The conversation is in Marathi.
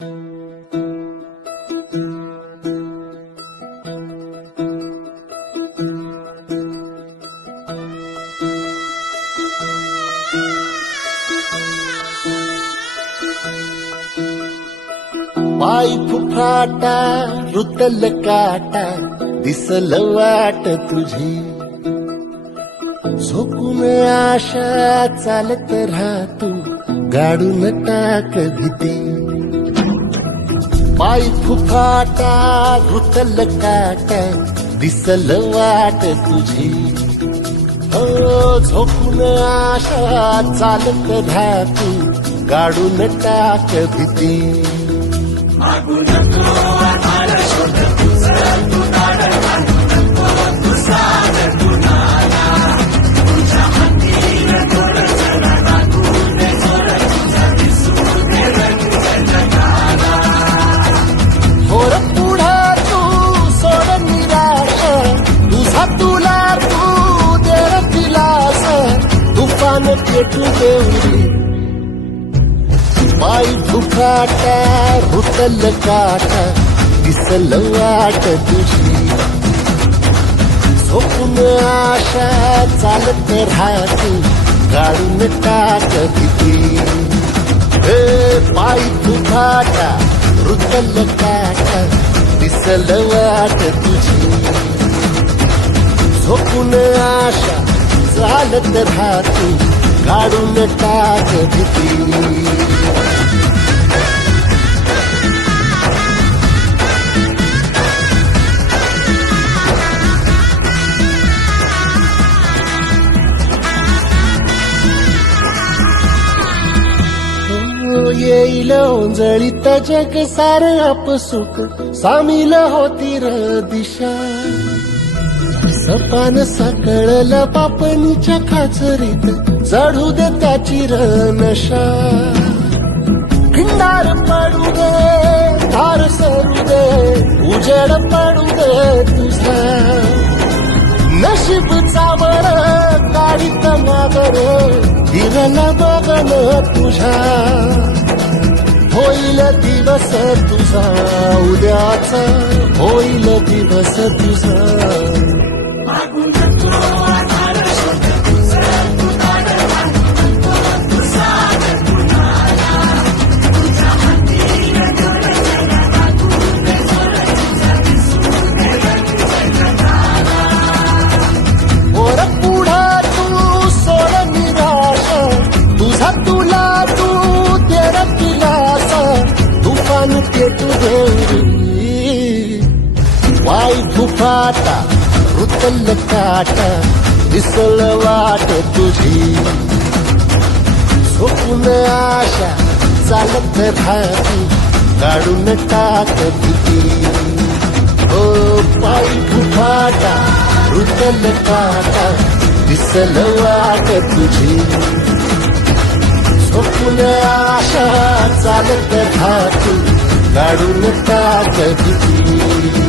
पाय फुफाटा रुतल काटा दिसल वाट तुझी झोकून आशा चालत राहतू गाडून टाक भीती पाय फुफाटा रुतल काटा दिसल वाट तुझी हो झोकून आशा चालत राहतू गाडून टाक भीती मागू नको आम्हाला शोध तुझं तू नाड घालू नको तू साध तू नाला तुझ्या हातीन थोडं जरा लागून जोर तुझा दिसू दे रंग जगाला थोर पुढं तू सोड निराश तुझा तुला तू दे दिलास तुफान पेटू देऊरी पाय फुफाटा रुतल काटा दिसल वाट तुझी झोपून आशा चालत राहते गाडून टाक भीती पाय फुफाटा रुतल काटा दिसल वाट तुझी झोपून आशा चालत राहते गाडून टाक भीती येईल ओंजळीत जग सारं आपसुक सामील होती र दिशा सपान साकळलं पापणीच्या खाचरीत चढू दे त्याची र नशा खिंडार पडू दे धार सरू दे उजेड पडू दे तुझा नशीब चावळ काढीत नागर हिरल बघन तुझा होईल दिवस तुझा उद्याचा होईल दिवस तुझा मागू नको आधार शोध तुझं तू नाड घालू नको तू साध तू नाला तुझ्या हातीन थोडं जरा लागून जोर तुझा दिसू दे रंग जगाला वर पुढं तू सोड निराश तुझा तुला तू दे दिलास तुफान पेटू देऊरी पाय फुफाटा रुतल काटा दिसल वाट तुझी झोपून आशा चालत राहती गाडून टाक भीती पाय फुफाटा रुतल काटा दिसल वाट तुझी झोपून आशा चालत राहती गाडून टाक भीती